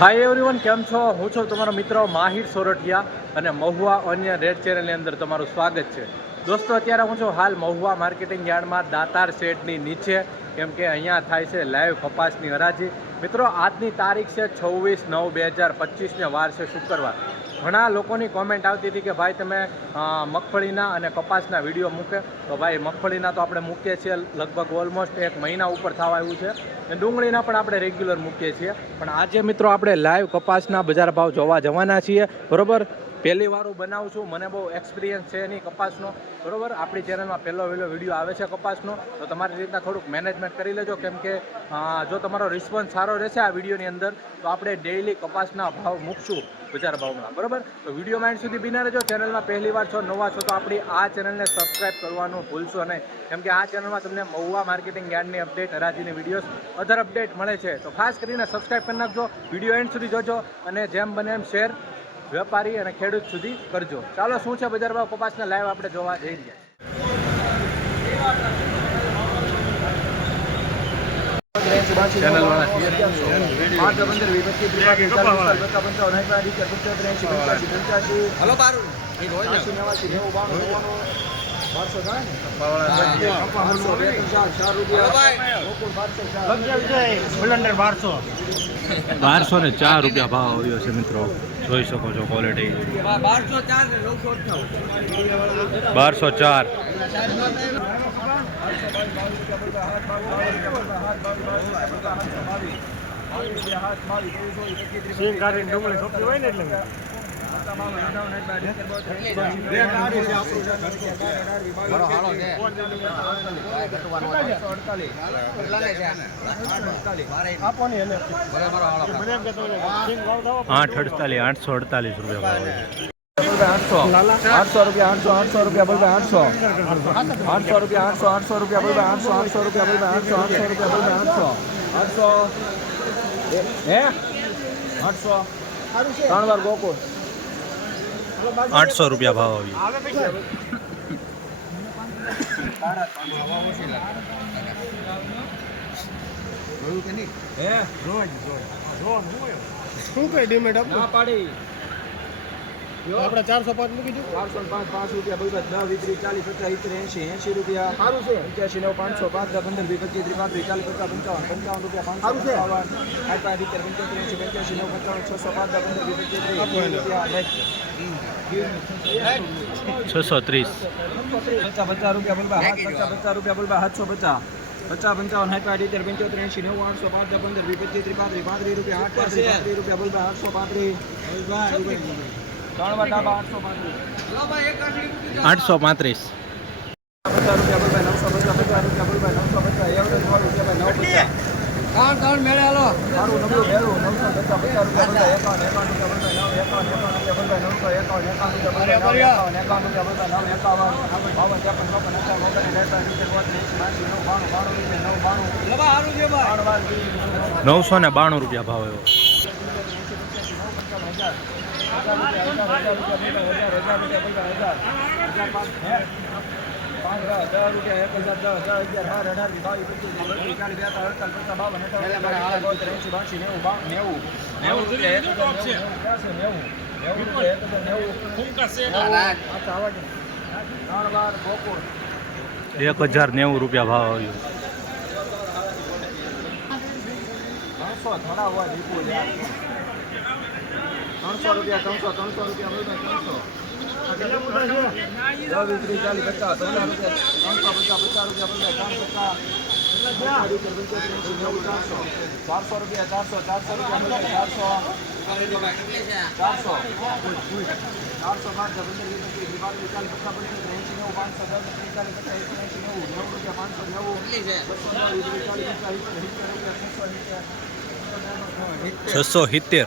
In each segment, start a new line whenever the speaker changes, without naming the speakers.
Hi everyone કેમ છો? હું છું તમારો મિત્ર માહિર સોરઠિયા અને મહુવા અન્ય રેડ ચેનલની અંદર તમારું સ્વાગત છે. દોસ્તો, અત્યારે હું છું હાલ મહુવા માર્કેટિંગ યાર્ડમાં દાતાર શેડની નીચે, કેમ કે અહીંયા થાય છે લાઈવ કપાસની હરાજી. મિત્રો, આજની તારીખ છે છવ્વીસ નવ બે હજાર પચીસને વાર છે શુક્રવાર. ઘણા લોકોની કોમેન્ટ આવતી હતી કે ભાઈ તમે મગફળીના અને કપાસના વીડિયો મૂકે. તો ભાઈ મગફળીના તો આપણે મૂકીએ છીએ લગભગ ઓલમોસ્ટ એક મહિના ઉપર થવા આવ્યું છે. અને ડુંગળીના પણ આપણે રેગ્યુલર મૂકીએ છીએ. પણ આજે મિત્રો આપણે લાઈવ કપાસના બજાર ભાવ જોવા જવાના છીએ. બરોબર? પહેલી વાર હું બનાવું છું. મને બહુ એક્સપિરિયન્સ છે નહીં કપાસનો. બરોબર? આપણી ચેનલમાં પહેલો વહેલો વીડિયો આવે છે કપાસનો. તો તમારી રીતના થોડુંક મેનેજમેન્ટ કરી લેજો. કેમ કે જો તમારો રિસ્પોન્સ સારો રહેશે આ વિડીયોની અંદર, તો આપણે ડેઇલી કપાસના ભાવ મૂકશું બજાર ભાવમાં. બરાબર? તો વીડિયો માઇન્ડ સુધી બિના રહેજો. ચેનલમાં પહેલી વાર છો, નવા છો, તો આપણી આ ચેનલને સબસ્ક્રાઇબ કરવાનું ભૂલશો નહીં. કેમ કે આ ચેનલમાં તમને મહુવા માર્કેટિંગ યાર્ડની અપડેટ હરાજીની વિડીયોઝ અધર અપડેટ મળે છે. તો ખાસ કરીને સબસ્ક્રાઇબ કરી નાખજો. વીડિયો એન્ડ સુધી જોજો અને જેમ બને એમ શેર વેપારી અને ખેડૂત સુધી કરજો. ચાલો શું છે બજારમાં કપાસના લાઈવ આપણે જોવા જઈ રહ્યા ચેનલ વાળા બારસો ને? ચાર રૂપિયા. ભાવ આવ્યો છે મિત્રો. જોઈ શકો છો ક્વોલિટી
બારસો ચાર ને કાઢીને ડુંગળી
બારસો હોય
ને હાલો
આઠ અડતાલીસ, આઠસો અડતાલીસ રૂપિયા
આઠસો આઠસો રૂપિયા, આઠસો આઠસો રૂપિયા બોલભાઈ આઠસો. આઠસો રૂપિયા, આઠસો આઠસો રૂપિયા બોલભાઈ આઠસો આઠસો રૂપિયા બોલભાઈ આઠસો આઠસો રૂપિયા બોલભાઈ આઠસો. આઠસો. હે? આઠસો. ત્રણ વાર ગોકુળ.
આઠસો રૂપિયા ભાવ આવ્યો
શું કઈ ડિમેટ
પાડી.
આપણે ચારસો પાંચ મૂકી દઉં.
ચારસો પાંચ પાંચ રૂપિયા બોલભાઈ દસ વીસ ત્રીસ ચાલીસ પચાસ સિત્તેર એંશી એંશી રૂપિયા.
સારું છે.
પંચ્યાસી નવ પાંચસો પાંચ દસ પંદર વીસ પચીસ ત્રીસ પાંત્રીસ ચાલીસ પચાસ પંચાવન પંચાવન રૂપિયા પાંચસો
સારું છે.
આઠ પાંચ પંચોતેર એંશી પંચ્યાસી નવ પંચાવન છસો પાંચ દસ પંદર વીસ પચીસ ત્રીસ રૂપિયા
છસો ત્રીસ.
પચાસ પચાસ રૂપિયા બોલબા હાથ પચાસ પચાસ રૂપિયા બોલબા સાતસો પચાસ. પચાસ પંચાવન સાઠ પાંચ ઇત્તેર પંચોતેર એંશી નેવું આઠસો પાંચ પંદર વીસ પચીસ ત્રીસ પાંત્રીસ પાંત્રીસ રૂપિયા આઠ પાંત્રીસ પાંત્રીસ રૂપિયા બોલબા આઠસો પાંત્રીસ. ત્રણ વાર ડાબા આઠસો પાંત્રીસ.
આઠસો પાંત્રીસ.
પચાસ રૂપિયા બોલબા નવસો પચાસ પચાસ રૂપિયા બોલબા નવસો પચાસ એવરેજ વાળું છે નવ પચાસ
ત્રણ ત્રણ મેળે
મારું નબળું મેળવું નવસો પચાસ પચાસ રૂપિયા બોલબા એકાવન એકાવન રૂપિયા બોલબા નવ એકાવન એકાવન રૂપિયા નવસો એકાવન એકાવન રૂપિયા એકાવન એકાવન રૂપિયા નવ એકાવન બાવન ત્રેપન ચોપન અઠાવન ઓગણીસ એકાવન સિત્તેર બોતેર એંશી નવ બાણું બાણું રૂપિયા નવ બાણું
હલો ભાઈ સારું છે ભાઈ
ત્રણ વાર વીસ
નવસો ને બાણું રૂપિયા ભાવ રૂપિયા એક હજાર નેવું રૂપિયા ભાવ આવ્યો.
થોડા હોય નેવું યાર. ત્રણસો રૂપિયા, ત્રણસો ત્રણસો રૂપિયા બોલતા ત્રણસો. ત્રણ બાર ત્રીસ એક હજાર નેવું રૂપિયા ત્રણસો પચાસ ત્રણસો રૂપિયા બોલતા ત્રણ પચાસ ચારસો ચારસો રૂપિયા ચારસો ચારસો રૂપિયા બોલતા ચારસો ચારસો ચારસો પાંચ પંદર વીસ પચીસ બાવીસ ચાલીસ પચાસ પંચોતેર એંશી નેવું પાંચસો દસ ત્રીસ ચાલીસ પચાસ એંશી એંશી નેવું નેવું રૂપિયા પાંચસો નેવું
કેટલી છે
બસો નેવું વીસ ચાલીસ પચાસ સિત્તેર સિત્તેર રૂપિયા છસો સિત્તેર
છસો સિત્તેર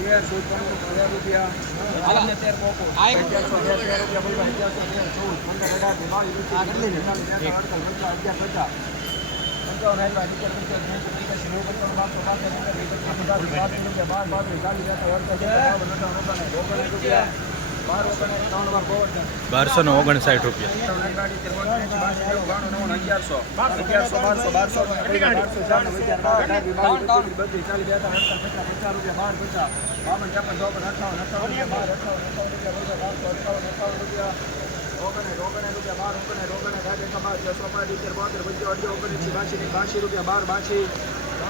હજાર રૂપિયા અગિયારસો અગિયાર રૂપિયા. અગિયારસો અગિયાર ચૌદ પંદર હજાર અગિયાર પચાસ પંચાવન હજાર રૂપિયા બાર બાર ચાલીસ હજાર
બારસો ને ઓગણસાઠ રૂપિયા.
ઓગણે ઓગણે રૂપિયા બાર ઓગણે ઓગણે રાગે કબાર છસો પાંચ રૂપિયા. બોતેર બધી અઢી ઓગણીસી બાસી બાસી રૂપિયા બાર બાસી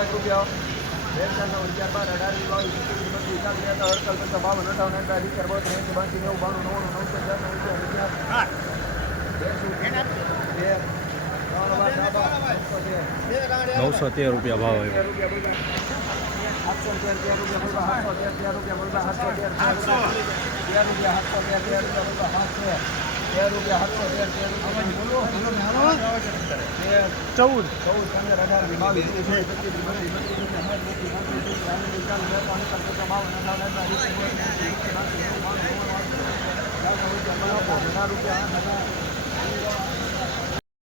એક રૂપિયા રેલકારના ઉંચાર બાર સભા અનુસાર અધિક સર્વો ત્રણ સભાથી નેવું બાણું નવ્વાણું હજાર નવસો અગિયાર નવસો તેર
રૂપિયા ભાવ આવ્યો.
ચૌદ.
ચૌદ પંદર અઢાર રૂપિયા